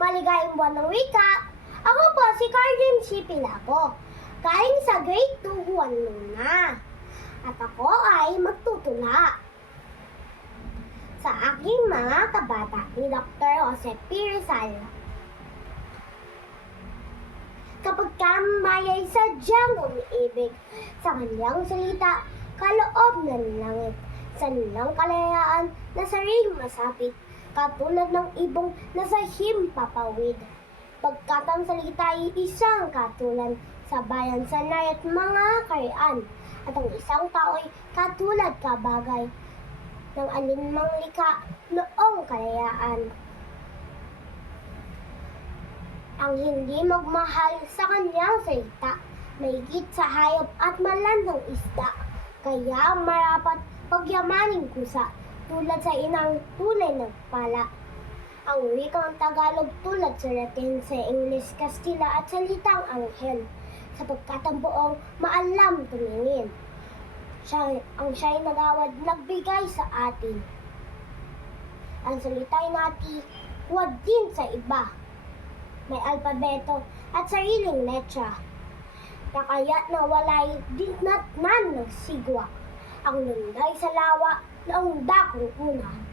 Maligayang buwan ng wika. Ako po si Cardim C. Pilapo. Galing sa grade 2 Juan Luna. At ako ay magtutula sa aking mga kabata ni Dr. Jose P. Rizal. Kapag kamay ay sadyang umiibig sa kanyang salita, kaloob ng langit, sa nilang kalayaan na sariling masapit, katulad ng ibong nasa himpapawid. Pagkat ang salita ay isang katulan sa bayan sanay at mga karian, at ang isang tao ay katulad kabagay ng alinmang lika noong kalayaan. Ang hindi magmahal sa kanyang salita, mahigit sa hayop at malandong isda, kaya marapat pagyamaning kusa tulad sa inang tunay ng pala. Ang wikang Tagalog tulad sa Latin, sa English, Kastila at salitang Anghel, sapagkat ang buong maalam tumingin. Siya, ang siya'y nagawad nagbigay sa atin. Ang salita'y nati, huwag din sa iba. May alpabeto at sariling letra. Na kaya't nawalay dinatnan ng sigwa. Ang lunday sa lawa 那我大狗不难。